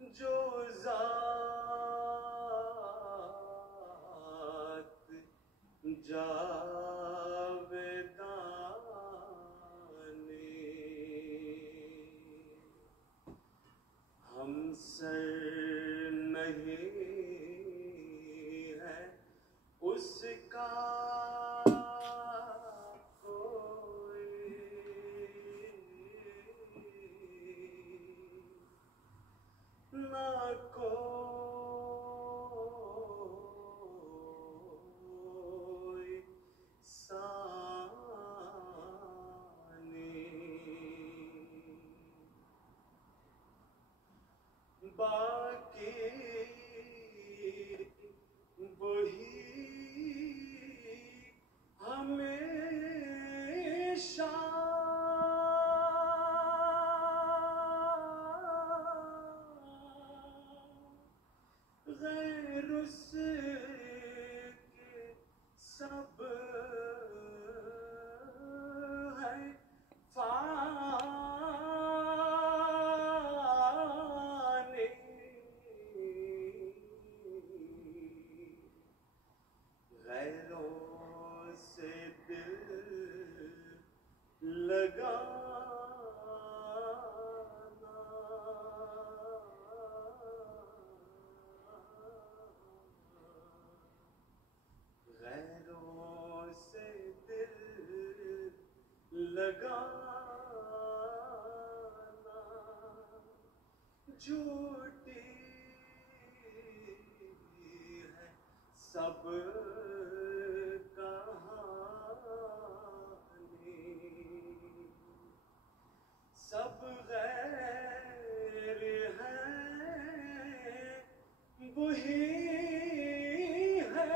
जो ज़ात जावेदानी हम सर नहीं है उसका ना कोई सानी बाकी वही हमेशा गैर उसके सब है फानी गैरों से दिल लगाना गैरों से दिल लगाना झूठी है सब कहानी सब गैर हैं वही है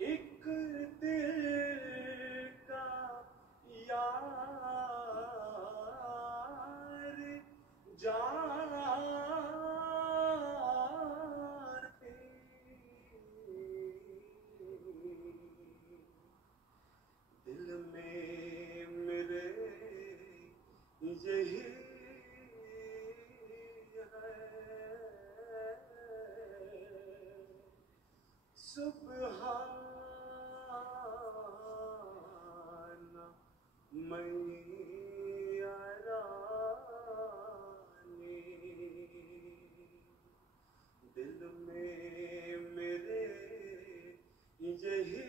एक दिल का यार जाने दिल में मेरे यही है सुबहाना मैया रानी दिल में मेरे यही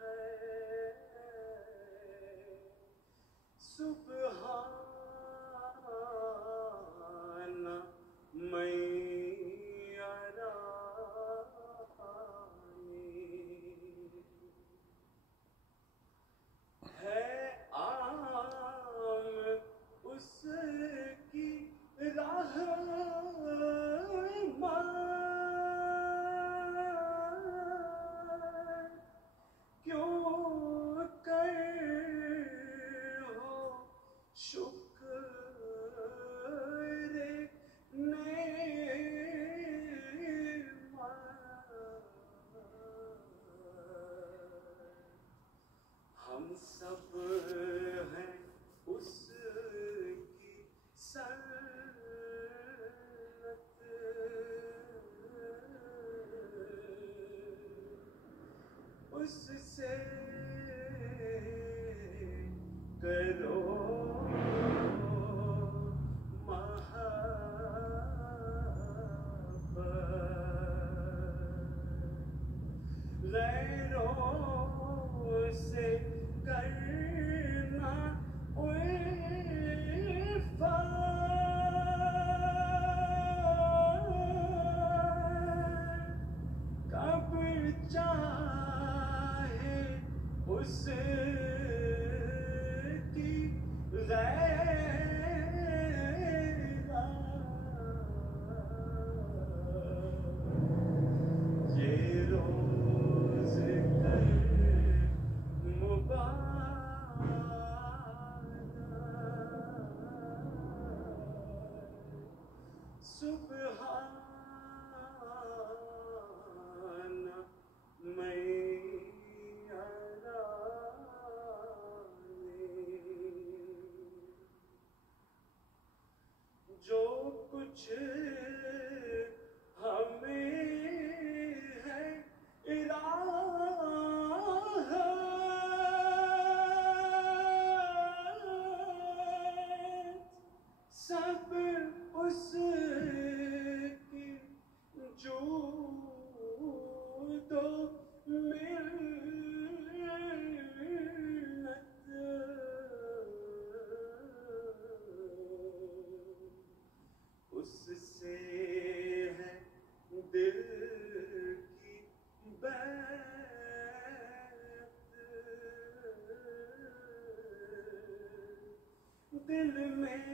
है सुबहाना मैया रानी है आम उसकी राह क्यों कर हो शुक्र हम सब हैं उसकी सन्नत उससे करो मोहब्बत गैरों से करना उल्फत कब चाहे उसकी गैरा ये रोज कर मुबारक सुबहाना मैया दिल में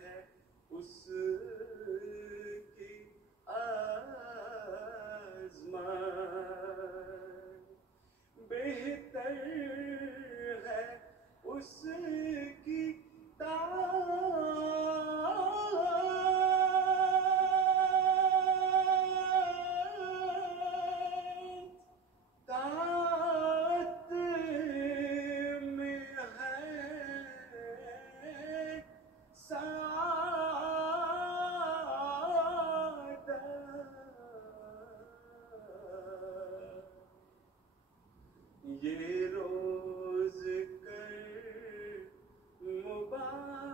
है उसकी आज़माइश, बेहतर है उसकी तात में है सादत। ये रोज कर मुबारक,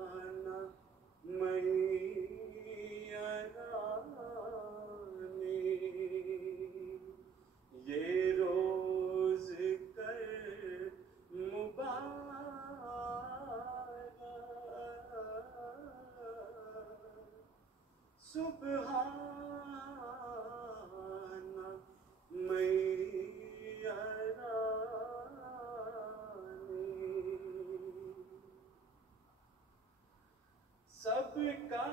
सुबहाना मैया रानी। ये रोज कर मुबारक, सुबहाना मैया रानी। सबका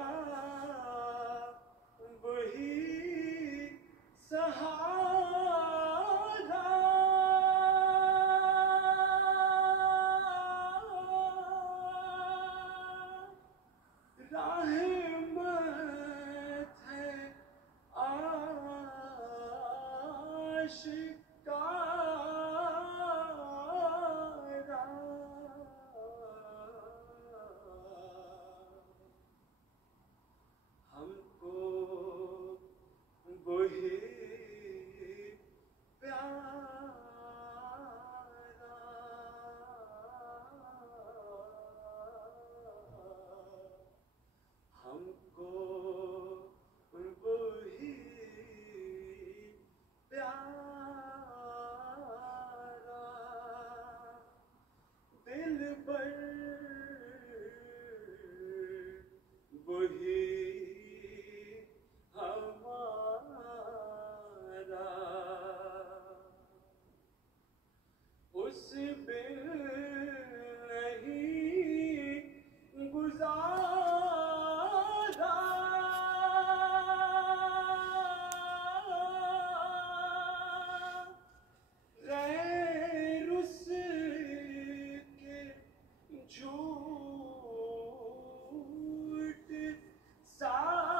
वही सहारा, रहमत है आशिकारा। हमको वही प्यारा, हमको वही प्यारा। दिलबर वही हमारा, उस बिन नहीं गुजारा। गैर उसके झूठ सारा।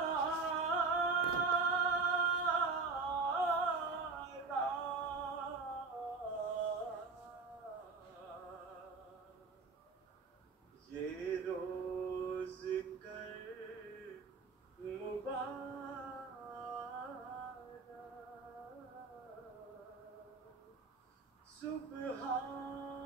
ये रोज कर मुबारक, सुबहान